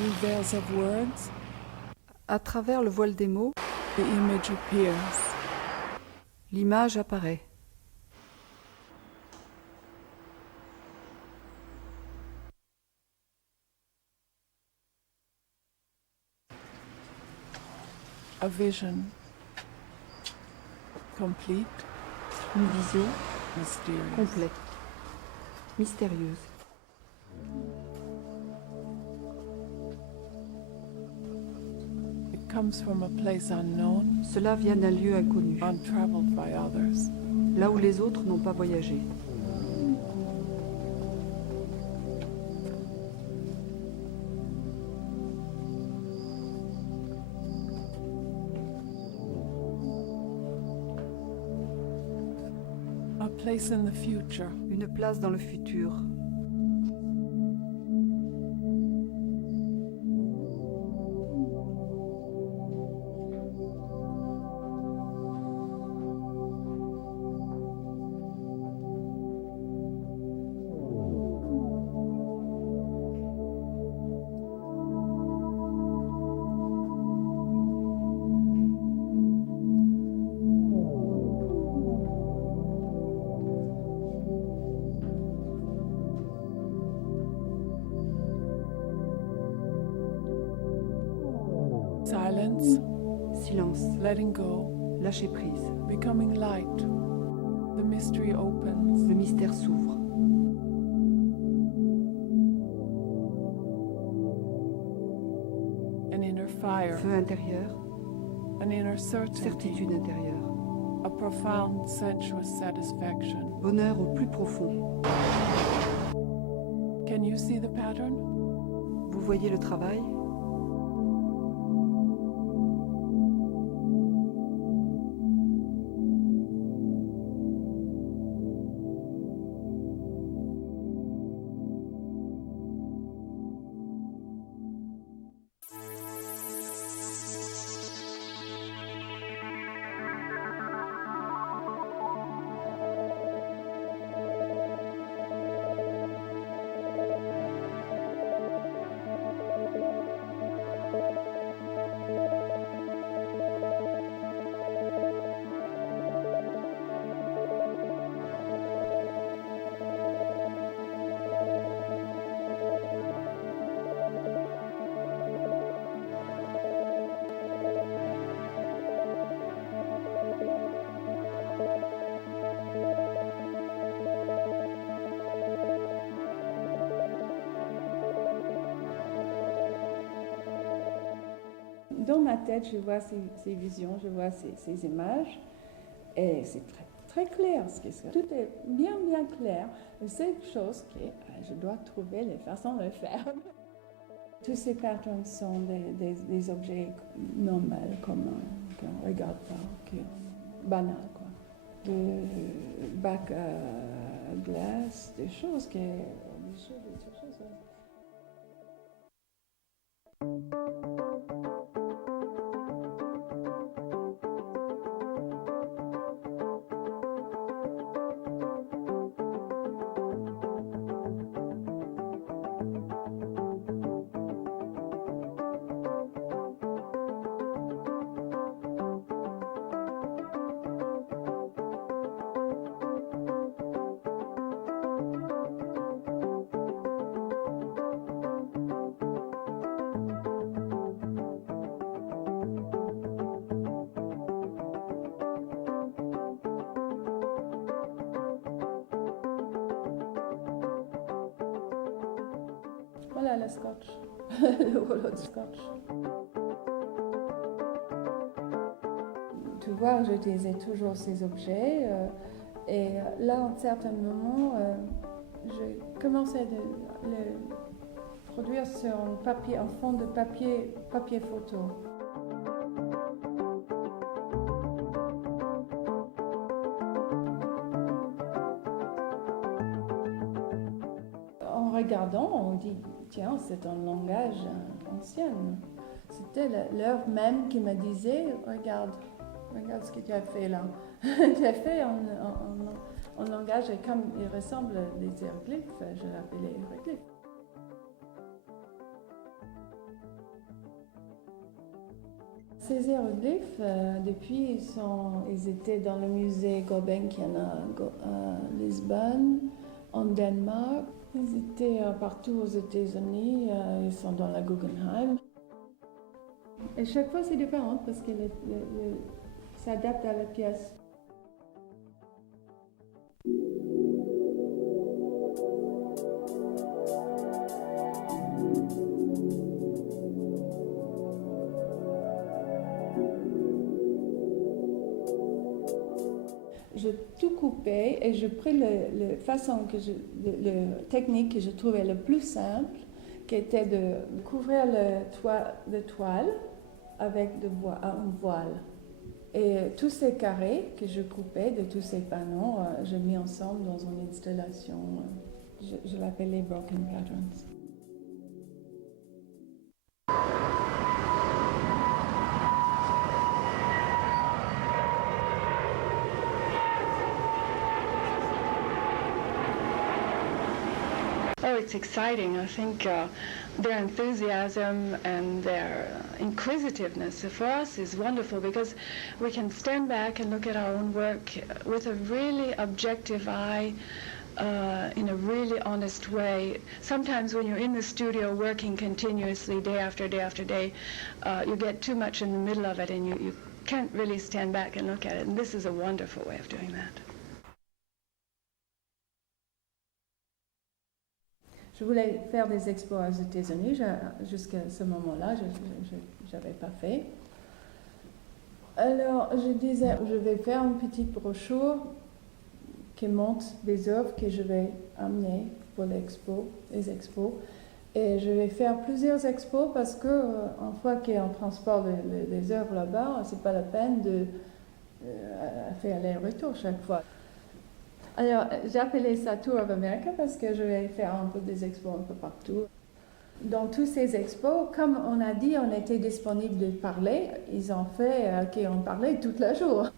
Through veils of words, À travers le voile des mots, the image appears. l'image apparaît. A vision, complete, Une vision mysterious. complète, mystérieuse. It comes from a place unknown, Cela vient d'un lieu inconnu, untraveled by others. là où les autres n'ont pas voyagé. A place in the future, Une place dans le futur. silence, Silence, letting go, lâcher prise. becoming light. The mystery opens. Le mystère s'ouvre. An inner fire, Feu intérieur, an inner certainty, certitude intérieure. a profound sensuous satisfaction. Bonheur au plus profond. Can you see the pattern? Vous voyez le travail? Dans ma tête, je vois ces visions, je vois ces images, et c'est très, très clair. Tout est bien, bien clair. La seule chose que je dois trouver les façons de le faire. Tous ces patterns sont des objets normaux, qu'on ne regarde pas, banal, quoi. De bac à glace, des choses. Voilà le scotch, le rouleau de scotch. Tu vois, j'utilisais toujours ces objets et là, à un certain moment, je commençais à le produire sur un fond de papier photo. En regardant, on dit, tiens, c'est un langage ancien. C'était l'œuvre même qui me disait, regarde ce que tu as fait là. Tu as fait un langage comme il ressemble les hiéroglyphes, je l'appelais hiéroglyphes. Ces hiéroglyphes, depuis, ils étaient dans le musée Gulbenkian à Lisbonne, en Danemark. Ils étaient partout aux États-Unis, ils sont dans la Guggenheim. Et chaque fois, c'est différent parce que ça adapte à la pièce. Je tout coupais et je pris la technique que je trouvais le plus simple, qui était de couvrir le toile avec un voile. Et tous ces carrés que je coupais de tous ces panneaux, je mis ensemble dans une installation. Je l'appelais Broken Patterns. Oh, it's exciting. I think their enthusiasm and their inquisitiveness for us is wonderful because we can stand back and look at our own work with a really objective eye, in a really honest way. Sometimes when you're in the studio working continuously day after day after day, you get too much in the middle of it and you can't really stand back and look at it. And this is a wonderful way of doing that. Je voulais faire des expos aux États-Unis. Jusqu'à ce moment-là, je n'avais pas fait. Alors, je disais, je vais faire une petite brochure qui montre des œuvres que je vais amener pour les expos. Et je vais faire plusieurs expos parce que, une fois qu'on transporte les œuvres là-bas, c'est pas la peine de faire les retours chaque fois. Alors, j'ai appelé ça Tour of America parce que je vais faire un peu des expos un peu partout. Dans tous ces expos, comme on a dit, on était disponible de parler. Ils ont fait qu'on parlait toute la jour.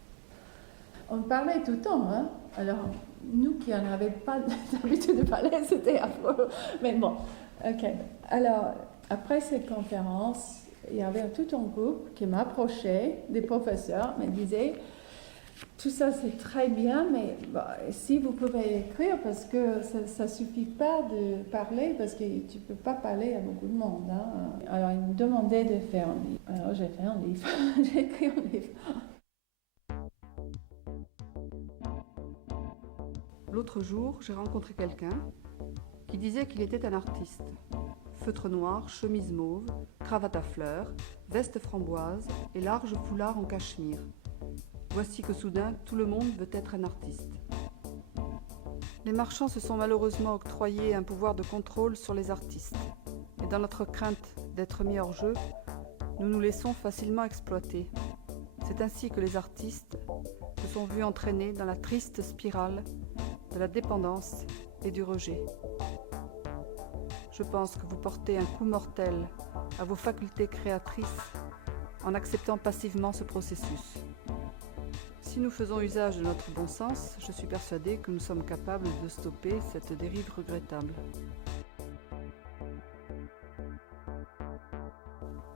On parlait tout le temps, hein. Alors, nous qui n'avions pas l'habitude de parler, c'était affreux. Mais bon, ok. Alors, après cette conférence, il y avait tout un groupe qui m'approchait, des professeurs, me disaient tout ça c'est très bien, mais si vous pouvez écrire, parce que ça ne suffit pas de parler, parce que tu ne peux pas parler à beaucoup de monde. Hein. Alors ils me demandaient de faire un livre. Alors j'ai fait un livre, j'ai écrit un livre. L'autre jour, j'ai rencontré quelqu'un qui disait qu'il était un artiste. Feutre noir, chemise mauve, cravate à fleurs, veste framboise et large foulard en cachemire. Voici que soudain, tout le monde veut être un artiste. Les marchands se sont malheureusement octroyés un pouvoir de contrôle sur les artistes. Et dans notre crainte d'être mis hors jeu, nous nous laissons facilement exploiter. C'est ainsi que les artistes se sont vus entraînés dans la triste spirale de la dépendance et du rejet. Je pense que vous portez un coup mortel à vos facultés créatrices en acceptant passivement ce processus. Si nous faisons usage de notre bon sens, je suis persuadée que nous sommes capables de stopper cette dérive regrettable.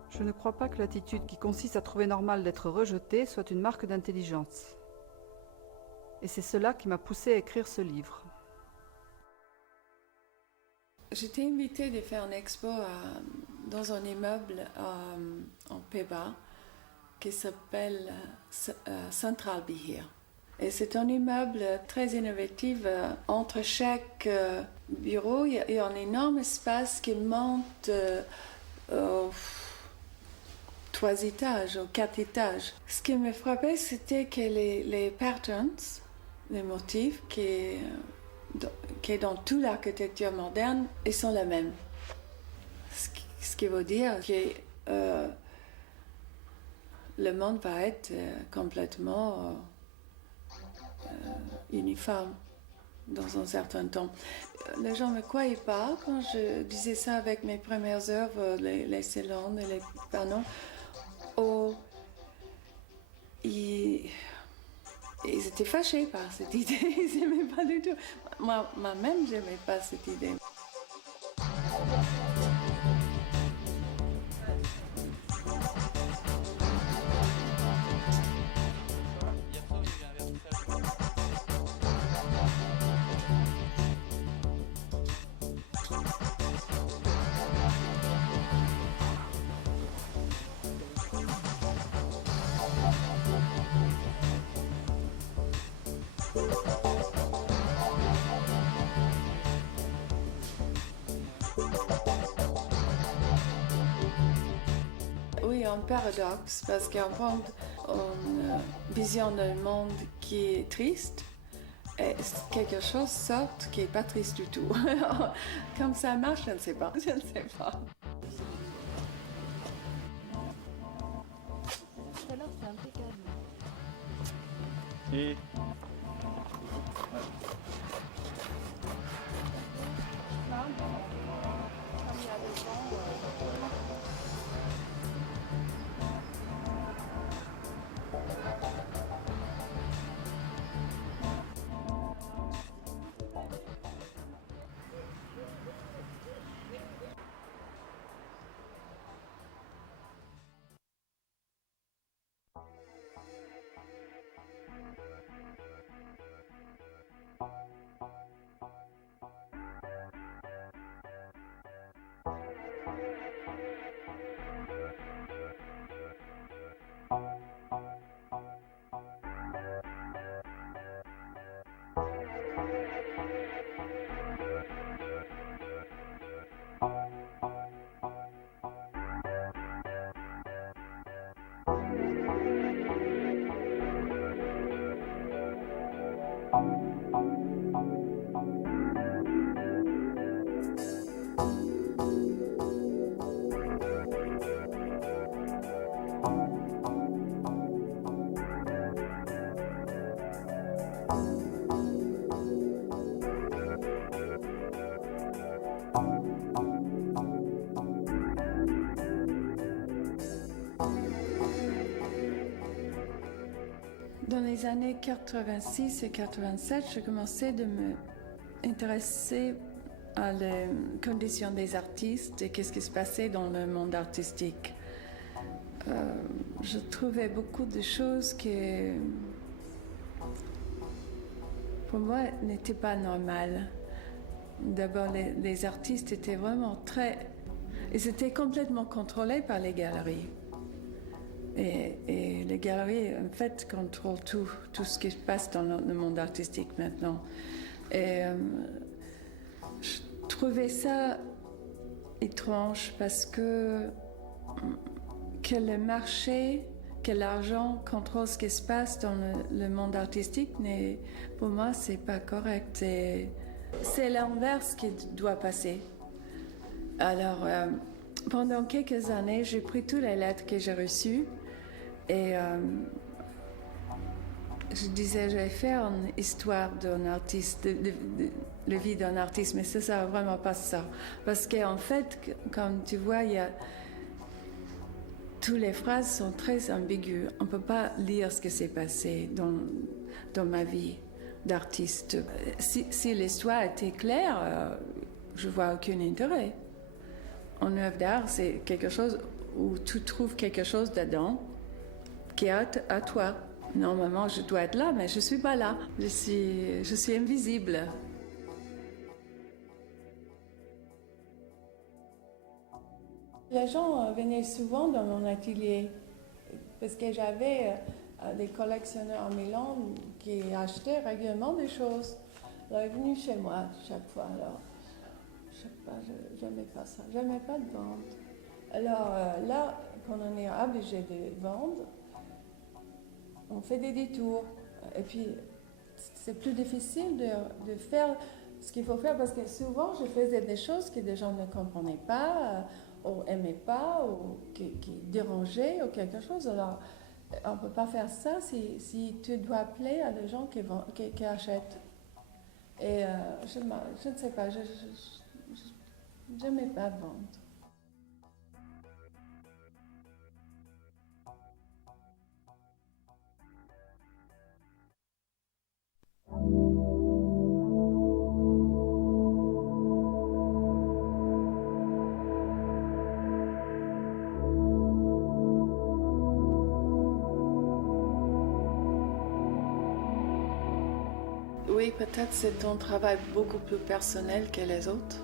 Je ne crois pas que l'attitude qui consiste à trouver normal d'être rejeté soit une marque d'intelligence. Et c'est cela qui m'a poussée à écrire ce livre. J'étais invitée de faire une expo dans un immeuble en Pays-Bas qui s'appelle Central Beheer. Et c'est un immeuble très innovatif. Entre chaque bureau, il y a un énorme espace qui monte aux 3 étages, aux 4 étages. Ce qui me frappait, c'était que les patterns, les motifs qui est dans toute l'architecture moderne, ils sont les mêmes. Ce qui veut dire que le monde va être complètement uniforme dans un certain temps. Les gens ne me croyaient pas quand je disais ça avec mes premières œuvres, les salons et les panneaux. Oh, ils étaient fâchés par cette idée, ils n'aimaient pas du tout. Moi-même, je n'aimais pas cette idée. Oui, un paradoxe, parce qu'en fait, on visionne un monde qui est triste et quelque chose sort qui n'est pas triste du tout. Comme ça marche, je ne sais pas. Je ne sais pas. Tout à l'heure, c'est impeccable. Et... Dans les années 86 et 87, je commençais de m'intéresser à les conditions des artistes et qu'est-ce qui se passait dans le monde artistique. Je trouvais beaucoup de choses qui, pour moi, n'étaient pas normales. D'abord, les artistes étaient vraiment ils étaient complètement contrôlés par les galeries. Et les galeries, en fait, contrôlent tout ce qui se passe dans le monde artistique maintenant. Et je trouvais ça étrange parce que le marché, que l'argent contrôle ce qui se passe dans le monde artistique, pour moi, c'est pas correct. C'est l'inverse qui doit passer. Alors, pendant quelques années, j'ai pris toutes les lettres que j'ai reçues et je disais, je vais faire une histoire d'un artiste, de la vie d'un artiste, mais ça ne vraiment pas ça. Parce qu'en fait, comme tu vois, toutes les phrases sont très ambiguës. On ne peut pas lire ce qui s'est passé dans ma vie d'artiste. Si l'histoire était claire, je ne vois aucun intérêt. En œuvre d'art, c'est quelque chose où tu trouves quelque chose dedans qui est à toi. Normalement, je dois être là, mais je ne suis pas là. Je suis invisible. Les gens venaient souvent dans mon atelier parce que j'avais des collectionneurs à Milan qui achetaient régulièrement des choses. Alors, ils venaient chez moi chaque fois. Alors, je sais pas, j'aimais pas ça. J'aimais pas de vendre. Alors là, quand on est obligé de vendre, on fait des détours. Et puis, c'est plus difficile de faire ce qu'il faut faire parce que souvent, je faisais des choses que des gens ne comprenaient pas ou n'aimaient pas ou qui dérangeaient ou quelque chose. Alors, on ne peut pas faire ça si tu dois plaire à des gens qui achètent. Et je ne sais pas, je n'aimais pas vendre. Oui, peut-être c'est un travail beaucoup plus personnel que les autres.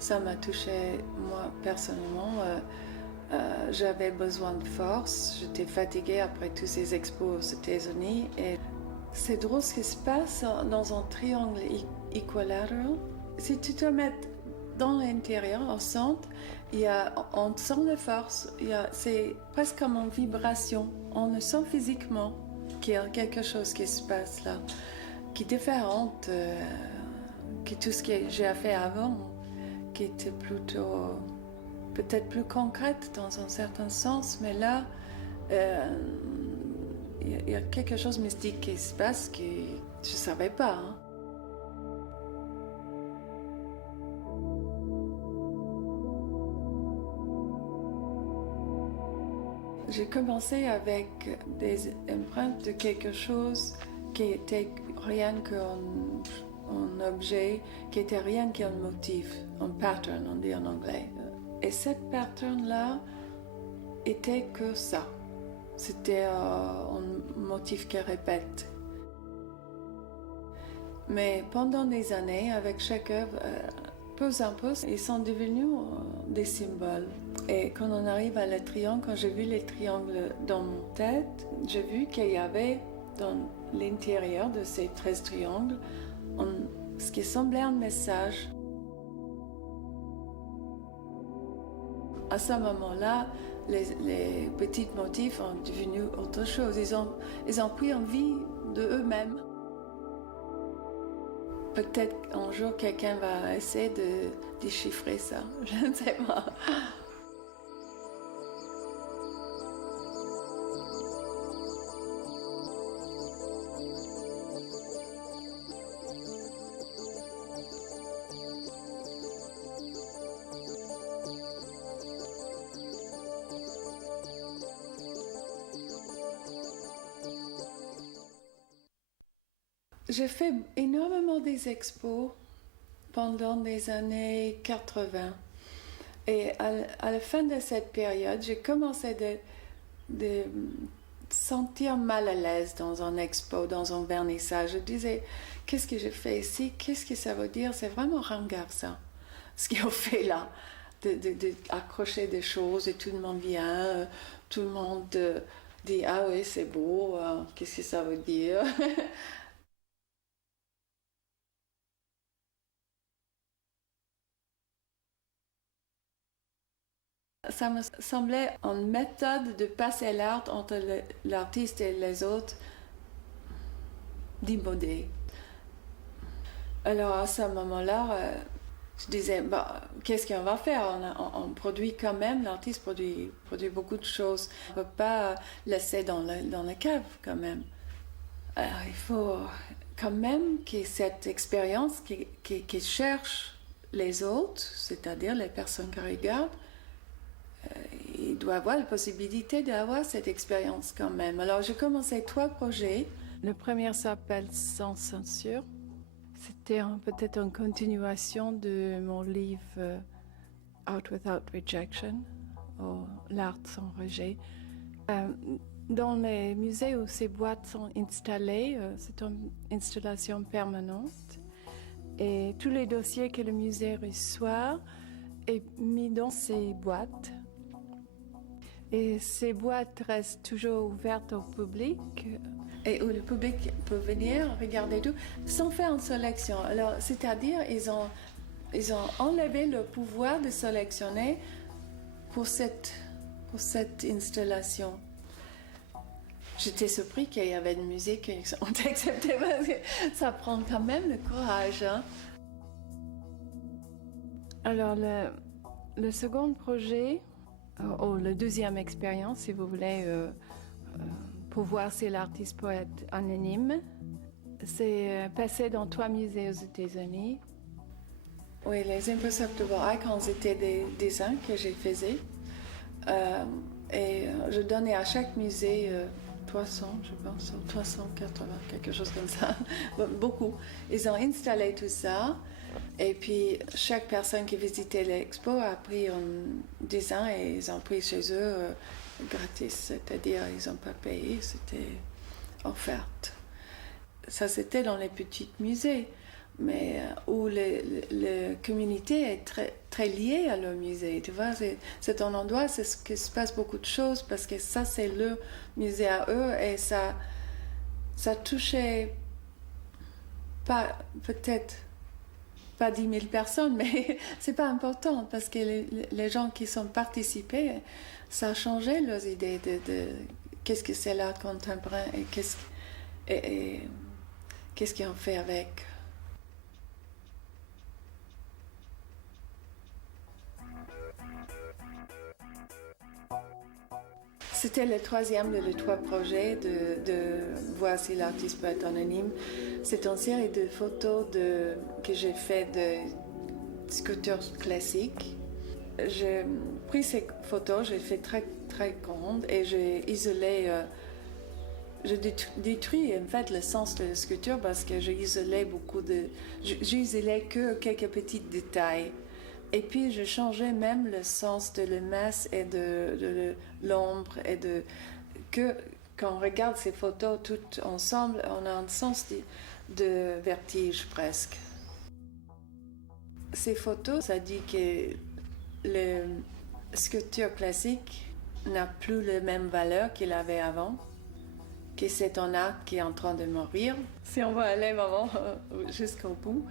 Ça m'a touché moi personnellement. J'avais besoin de force. J'étais fatiguée après tous ces expos aux États-Unis et C'est drôle ce qui se passe dans un triangle équilatéral. Si tu te mets dans l'intérieur, au centre, on sent la force. C'est presque comme une vibration. On le sent physiquement qu'il y a quelque chose qui se passe là, qui est différente que tout ce que j'ai fait avant, qui était plutôt, peut-être plus concrète dans un certain sens, mais là, il y a quelque chose de mystique qui se passe que je ne savais pas. Hein. J'ai commencé avec des empreintes de quelque chose qui était rien qu'un objet, qui était rien qu'un motif, un pattern, on dit en anglais. Et cette pattern-là était que ça. C'était un motif qui répète. Mais pendant des années, avec chaque œuvre, peu à peu, ils sont devenus des symboles. Et quand on arrive à le triangle, quand j'ai vu les triangles dans mon tête, j'ai vu qu'il y avait dans l'intérieur de ces 13 triangles ce qui semblait un message. À ce moment-là, les petits motifs ont devenu autre chose. Ils ont pris envie de eux-mêmes. Peut-être un jour quelqu'un va essayer de déchiffrer ça. Je ne sais pas. J'ai fait énormément des expos pendant les années 80. Et à la fin de cette période, j'ai commencé de sentir mal à l'aise dans un expo, dans un vernissage. Je disais, qu'est-ce que j'ai fait ici? Qu'est-ce que ça veut dire? C'est vraiment ringard ça, ce qu'ils ont fait là, d'accrocher des choses et tout le monde vient, tout le monde dit, ah oui, c'est beau, qu'est-ce que ça veut dire? Ça me semblait une méthode de passer l'art entre l'artiste et les autres d'immodé. Alors à ce moment-là, je disais, bah, qu'est-ce qu'on va faire? On produit quand même, l'artiste produit beaucoup de choses. On ne peut pas laisser dans la cave quand même. Alors il faut quand même qu'il y ait cette expérience qui cherche les autres, c'est-à-dire les personnes qui regardent. Il doit avoir la possibilité d'avoir cette expérience quand même. Alors j'ai commencé 3 projets. Le premier s'appelle Sans censure. C'était peut-être une continuation de mon livre Art Without Rejection, ou L'art sans rejet. Dans les musées où ces boîtes sont installées, c'est une installation permanente. Et tous les dossiers que le musée reçoit est mis dans ces boîtes. Et ces boîtes restent toujours ouvertes au public et où le public peut venir regarder tout sans faire une sélection. Alors, c'est-à-dire, ils ont enlevé le pouvoir de sélectionner pour cette installation. J'étais surpris qu'il y avait une musique qui ont accepté parce que ça prend quand même le courage. Hein? Alors, le second projet, ou la deuxième expérience, si vous voulez, pour voir si l'artiste peut être anonyme, c'est passé dans 3 musées aux États-Unis. Oui, les Imperceptible Icons étaient des dessins que j'ai faisais. Et je donnais à chaque musée 300, je pense, 380, quelque chose comme ça, beaucoup. Ils ont installé tout ça. Et puis, chaque personne qui visitait l'expo a pris un dessin et ils ont pris chez eux gratis, c'est-à-dire ils n'ont pas payé, c'était offert. Ça, c'était dans les petits musées, mais où la communauté est très, très liée à leur musée. Tu vois, c'est un endroit, c'est ce qui se passe beaucoup de choses parce que ça, c'est leur musée à eux et ça ça touchait pas, peut-être pas 10 000 personnes, mais c'est pas important parce que les gens qui sont participés, ça a changé leurs idées de qu'est-ce que c'est l'art contemporain et qu'est-ce qu'on fait avec. C'était le troisième de les 3 projets de voir si l'artiste peut être anonyme. C'est une série de photos que j'ai fait de sculptures classiques. J'ai pris ces photos, j'ai fait très très grandes et j'ai isolé, je détruis en fait le sens de la sculpture parce que j'ai isolé j'isolais que quelques petits détails. Et puis je changeais même le sens de la masse et de l'ombre et quand on regarde ces photos toutes ensemble, on a un sens de vertige presque. Ces photos, ça dit que la sculpture classique n'a plus la même valeur qu'il avait avant, que c'est un art qui est en train de mourir, si on va aller vraiment jusqu'au bout.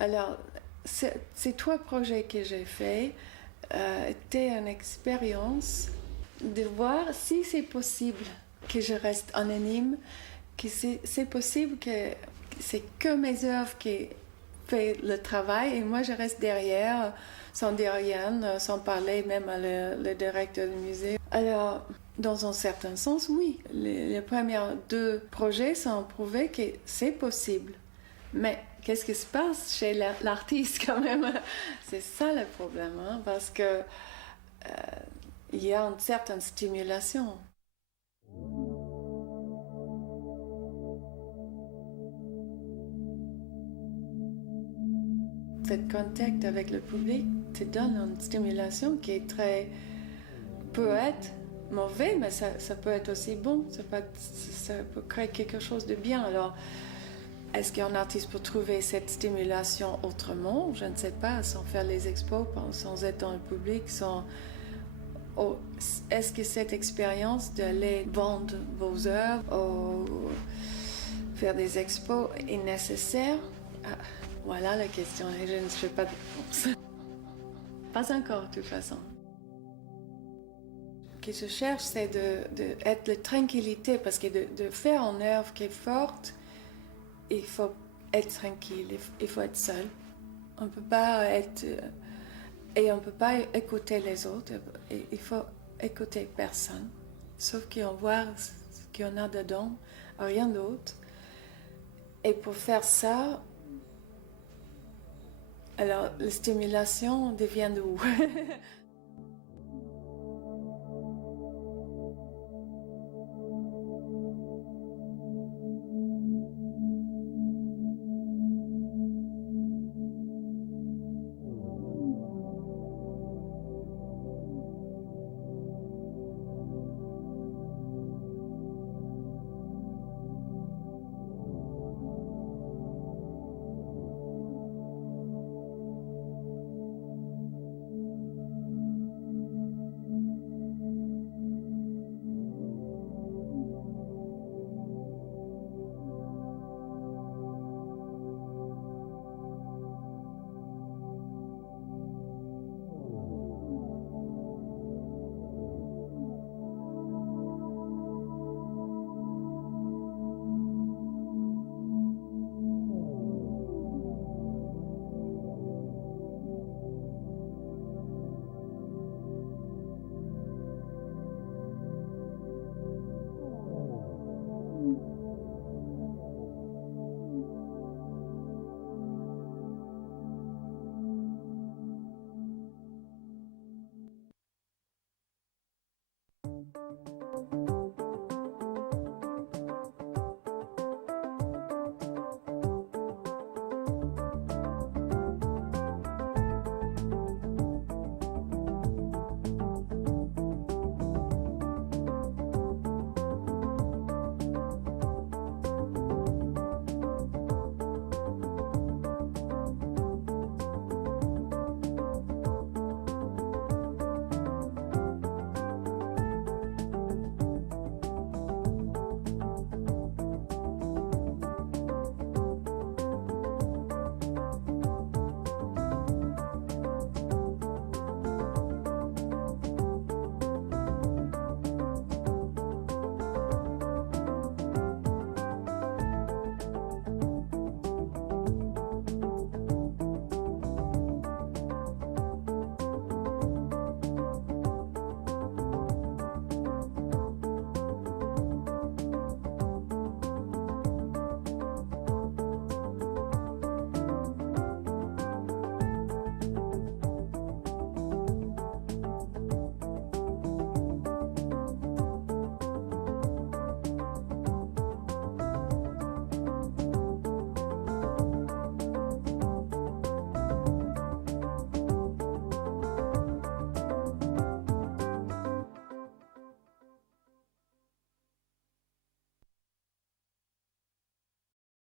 Alors, ces 3 projets que j'ai faits étaient une expérience de voir si c'est possible que je reste anonyme, que c'est possible que c'est que mes œuvres qui font le travail et moi je reste derrière, sans dire rien, sans parler même à le directeur du musée. Alors, dans un certain sens, oui, les premiers 2 projets ont prouvé que c'est possible. Mais qu'est-ce qui se passe chez l'artiste quand même? C'est ça le problème, hein, parce que il y a une certaine stimulation. Ce contact avec le public te donne une stimulation qui est peut être mauvais, mais ça peut être aussi bon, ça peut créer quelque chose de bien. Alors, est-ce qu'un artiste peut trouver cette stimulation autrement? Je ne sais pas, sans faire les expos, sans être dans le public, est-ce que cette expérience d'aller vendre vos œuvres ou faire des expos est nécessaire? Voilà la question, et je ne sais pas de réponse. Pas encore, de toute façon. Ce que je cherche, c'est d'être la tranquillité, parce que de faire une œuvre qui est forte, il faut être tranquille, il faut être seul. On ne peut pas être... et on ne peut pas écouter les autres. Il faut écouter personne, sauf qu'on voit ce qu'il y en a dedans, rien d'autre. Et pour faire ça, alors la stimulation devient de où?